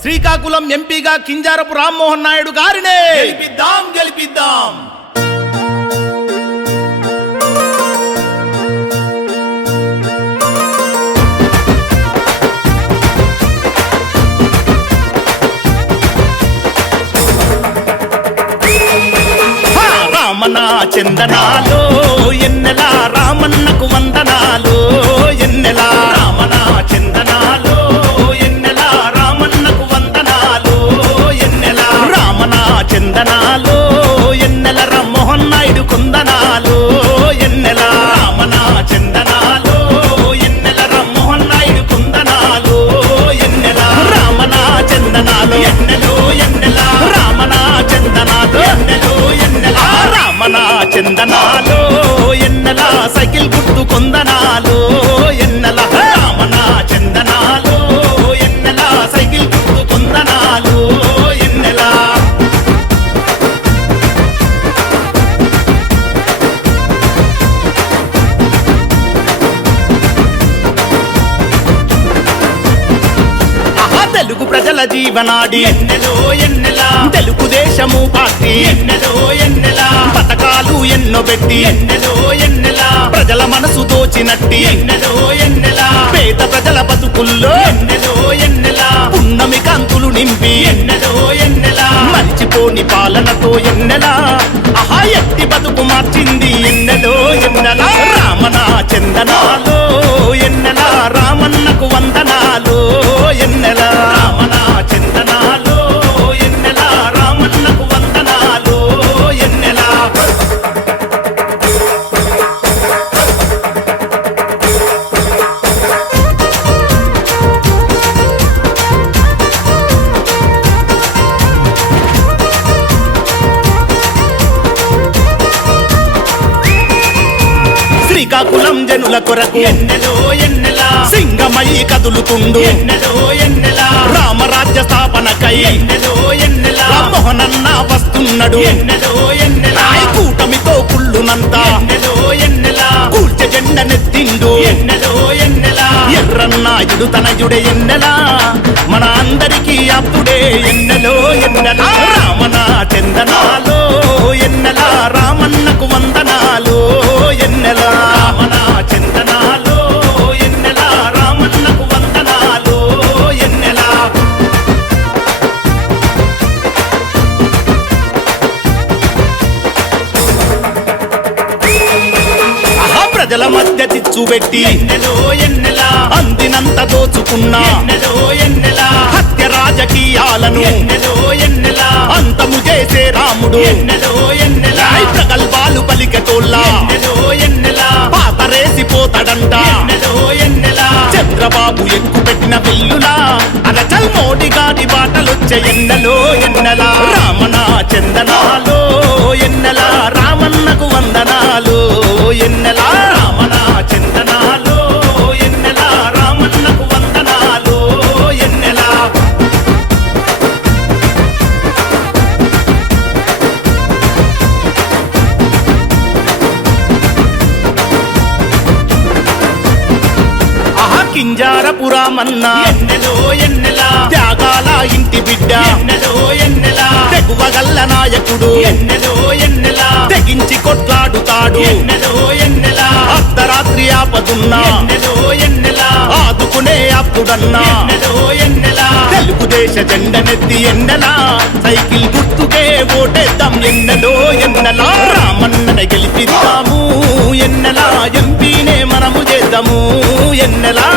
శ్రీకాకుళం ఎంపీగా కింజారపు రామ్మోహన్ నాయుడు గారినే గెలిపిద్దాం గెలిపిద్దాం. రామన్న చందనాలు ఎన్నెలా రామన్నకు వందనాలు ఎన్నెలా రామన్న చందనాలు ఎన్నెలా రామన్నకు వందనాలు ఎన్నెలా రామన్న చందనాలు ఎన్నెల రామ్మోహన్ నాయుడు కుందనాలు ఎన్నెలా రామన్న చందనాలు ఎన్నెల రామ్మోహన్ నాయుడు కుందనాలు ఎన్నెలా రామన్న చందనాలు ఎన్నెలు ఎన్నెలా రామన్న చందనాలు ఎన్నెలు ఎన్నెలా రామన్న చందనాలు ఎన్నెలా సైకిల్ గుర్తు కొందనాలు ఎన్నెలా రామన్న చందనాలు ఎన్నెలా సైకిల్ గుర్తు కొందనాలు ఎన్నెలా తెలుగు ప్రజల జీవనాడి ఎన్నెలో ఎన్నెలా తెలుగుదేశము పార్టీ ఎన్నెలో ఎన్నెలా పథకాలు ఎన్నో పెట్టి ఎన్నెలో ఎన్నెలా ప్రజల మనసు దోచినట్టి ఎన్నెలో ఎన్నెలా పేద ప్రజల బతుకుల్లో ఎన్నెలో ఎన్నెలా పున్నమి కాంతులు నింపి ఎన్నెలో ఎన్నెలా మరిచిపోని పాలనతో ఎన్నెలా ఆహా ఎట్టి బతుకు మార్చింది ఎన్నెలో ఎన్నెలా రామన్న చందనాలు ఎన్నెలా రామన్నకు వందనాలు ఎన్నెలా రామన్న చందనాలు ఎన్నెలా రామన్నకు వందనాలు ఎన్నెలా శ్రీకాకుళం జనుల కొరకు ఎన్నెలో ఎన్నెలా సింగమై కదులుతుండు ఎన్నెలో ఎన్నెలా రామరాజ్య స్థాపనకై ఎన్నెలో ఎన్నెలా రామ్మోహనన్న వస్తున్నాడు ఎన్నెలో ఎన్నెలా కూటమితో కుళ్ళునంత ఎన్నెలో ఎన్నెలా కూల్చ జెండనెత్తిండు ఎన్నెలో ఎన్నెలా ఎర్రన్నాయుడు తనయుడే ఎన్నెలా మన అందరికీ అప్పుడే ఎన్నెలో ఎన్నెలా రామన్న చందనాలు ఎన్నెలా రామన్నకు వందనాలు ఎన్నెలా రామన్న చందనాలు ఎన్నెలా రామన్నకు వందనాలు ఎన్నెలా ప్రజల మధ్య చిచ్చుబెట్టి ఎన్నెలో ఎన్నెలా అందినంత దోచుకున్నా ఎన్నెలో ఎన్నెలా హత్య రాజకీయాలను ఎన్నెలో ఎన్నెలా అంతము చేసే రాముడు ఎన్నెలో ఎన్నెలా ప్రగల్భాలు పలికటోల్లా ఎన్నెలో ఎన్నెలా పాతరేసిపోతాడంట ఎన్నెలో ఎన్నెలా చంద్రబాబు ఎక్కు పెట్టిన బిల్లులా అరచల్ మోడీ గారి బాటలొచ్చే ఎన్నెలో ఎన్నెలా రామన్న చందనాలు ఎన్నెలా రామన్నకు వందనాలు ఎన్నెలా రామన్న చందనాలు ఎన్నెలా రామన్నకు వందనాలు ఎన్నెలా కింజారపు రామన్న ఎన్నెలో ఎన్నెలా త్యాగాల ఇంటి బిడ్డ ఎన్నెలో ఎన్నెలా తెగువగల్ల నాయకుడు ఎన్నెలో ఎన్నెలా తెగించి కొట్లాడుతాడు ఎన్నెలో ఎన్నెలా అర్ధరాత్రి ఆపదున్నా ఎన్నెలో ఎన్నెలా ఆదుకునే అప్పుడన్నా ఎన్నెలో ఎన్నెలా తెలుగుదేశ జెండనెత్తి ఎన్నెలా సైకిల్ గుర్తుకే ఓటేద్దాం ఎన్నెలో ఎన్నెలా రామన్నని గెలిపిద్దాము ఎన్నెలా ఎంపీనే మనము చేద్దాము ఎన్నెలా